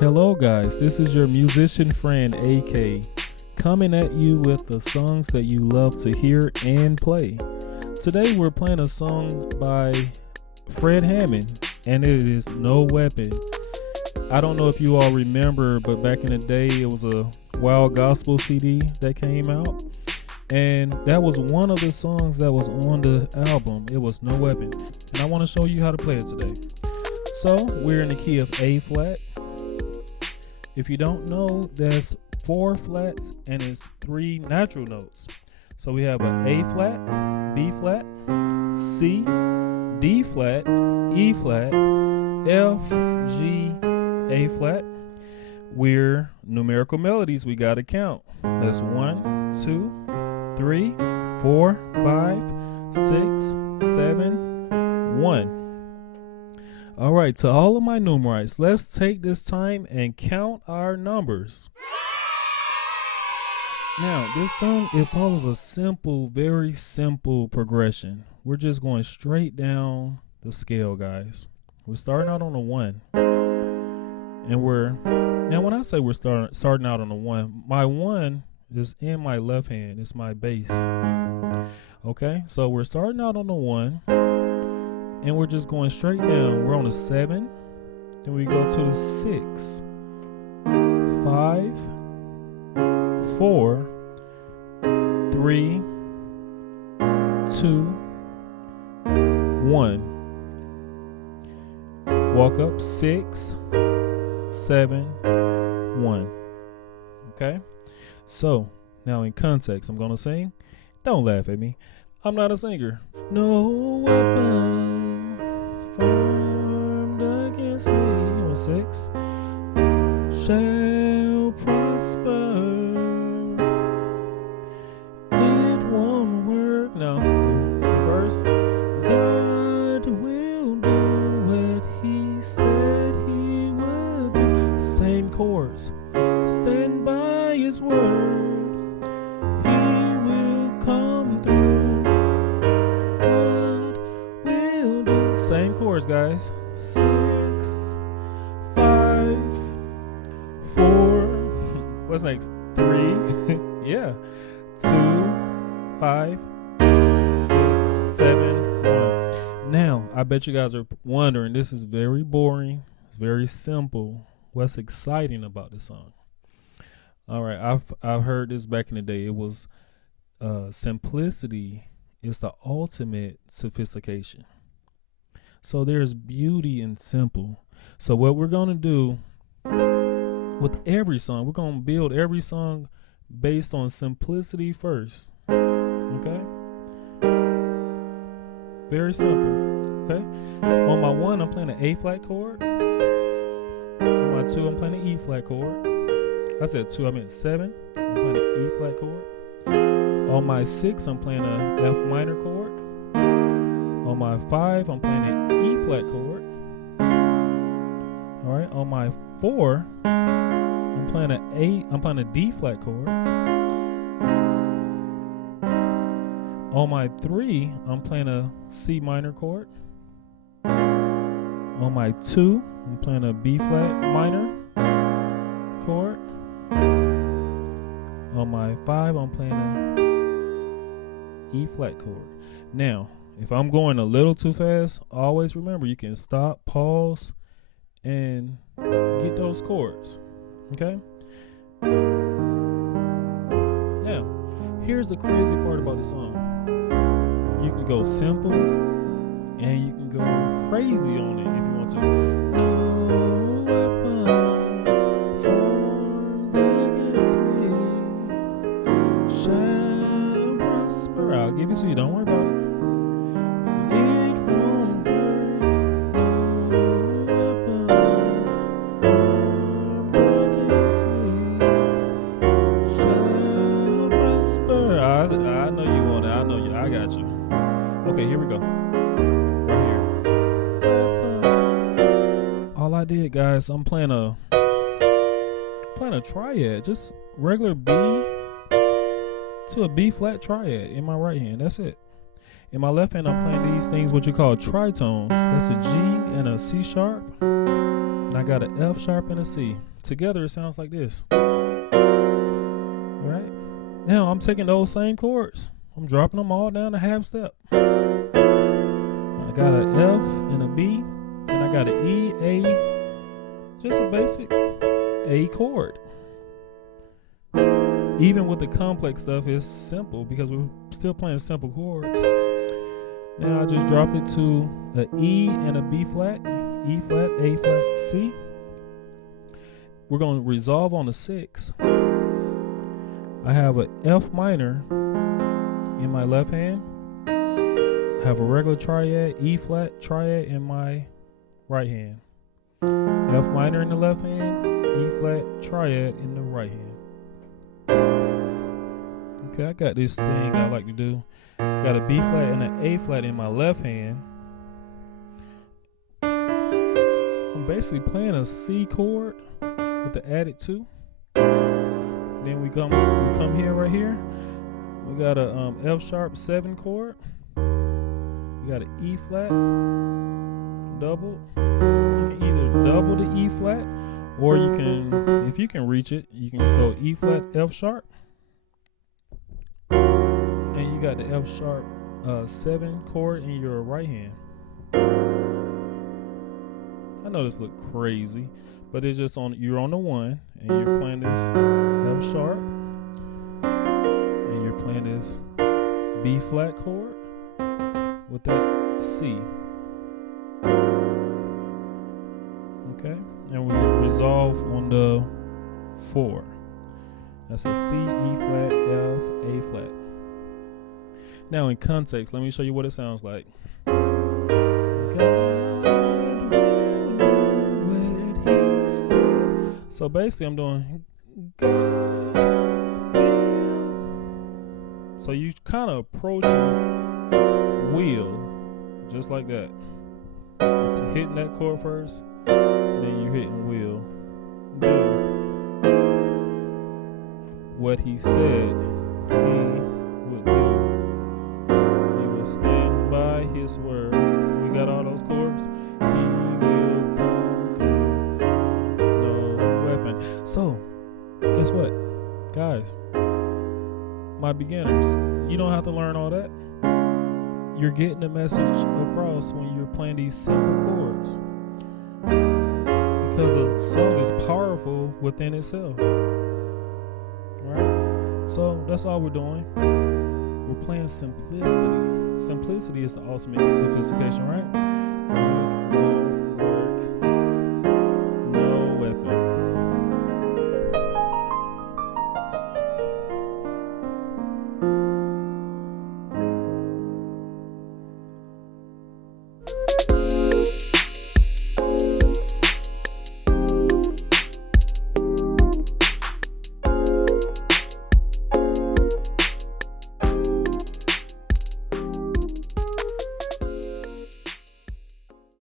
Hello guys, this is your musician friend AK, coming at you with the songs that you love to hear and play. Today we're playing a song by Fred Hammond, and it is No Weapon. I don't know if you all remember, but back in the day it was a wild gospel CD that came out, and that was one of the songs that was on the album. It was No Weapon, and I want to show you how to play it today. So we're in the key of A flat. If you don't know, there's 4 flats and it's 3 natural notes. So we have an A flat, B flat, C, D flat, E flat, F, G, A flat. We're numerical melodies, we gotta count. That's 1, 2, 3, 4, 5, 6, 7, 1. All right, to all of my numerites, let's take this time and count our numbers. Now, this song, it follows a simple, very simple progression. We're just going straight down the scale, guys. We're starting out on a 1. And now when I say we're starting out on a 1, my 1 is in my left hand. It's my bass. Okay, so we're starting out on a 1. And we're just going straight down. We're on a 7. Then we go to the 6, 5, 4, 3, 2, 1. Walk up 6, 7, 1. Okay? So, now in context, I'm going to sing. Don't laugh at me. I'm not a singer. No weapon formed against me on 6 shall prosper. It won't work. No, reverse. God will do what He said He would do. Same chords. Stand by His word. He will come through. Same chords, guys. 6, 5, 4. What's next? 3. Yeah. 2, 5, 6, 7, 1. Now, I bet you guys are wondering, this is very boring, very simple. What's exciting about this song? All right, I've heard this back in the day. It was simplicity is the ultimate sophistication. So there's beauty in simple. So what we're going to do with every song, we're going to build every song based on simplicity first. Okay? Very simple. Okay? On my 1, I'm playing an A flat chord. On my 2, I'm playing an E flat chord. I said 2, I meant 7. I'm playing an E flat chord. On my 6, I'm playing an F minor chord. On my 5, I'm playing an E flat chord. All right. On my 4, I'm playing a D flat chord. On my 3, I'm playing a C minor chord. On my 2, I'm playing a B flat minor chord. On my 5, I'm playing a E flat chord. Now, if I'm going a little too fast, always remember you can stop, pause, and get those chords. Okay? Now, here's the crazy part about the song. You can go simple and you can go crazy on it if you want to. No weapon formed against me shall prosper. I'll give it to you. Don't worry about it. I know you want it. I know you. I got you. Okay, here we go. Right here. All I did, guys, I'm playing a triad, just regular B to a B flat triad in my right hand. That's it. In my left hand, I'm playing these things what you call tritones. That's a G and a C sharp. and I got an F sharp and a C. Together it sounds like this. Right? Now I'm taking those same chords. I'm dropping them all down a half step. I got an F and a B, and I got an E, A, just a basic A chord. Even with the complex stuff, it's simple because we're still playing simple chords. Now I just dropped it to an E and a B flat, E flat, A flat, C. We're going to resolve on the 6. I have an F minor in my left hand. I have a regular triad, E flat triad in my right hand. F minor in the left hand, E flat triad in the right hand. Okay, I got this thing I like to do. Got a B flat and an A flat in my left hand. I'm basically playing a C chord with the added 2. Then we come here right here. We got a F sharp 7 chord. We got an E flat double. You can either double the E flat, or you can, if you can reach it, you can go E flat F sharp. And you got the F sharp 7 chord in your right hand. I know this look crazy, but it's just you're on the 1 and you're playing this F sharp and you're playing this B flat chord with that C. Okay, and we resolve on the 4. That's a C, E flat, F, A flat. Now in context, let me show you what it sounds like. God will know what he said. So basically I'm doing God will. So you kind of approaching will, just like that. You're hitting that chord first, and then you're hitting will. Do what he said he would do. He will stand by his word. We got all those chords. He will come through. No weapon. So, guess what? Guys, my beginners, you don't have to learn all that. You're getting the message across when you're playing these simple chords. Because a song is powerful within itself. Right? So that's all we're doing. We're playing simplicity. Simplicity is the ultimate sophistication, right?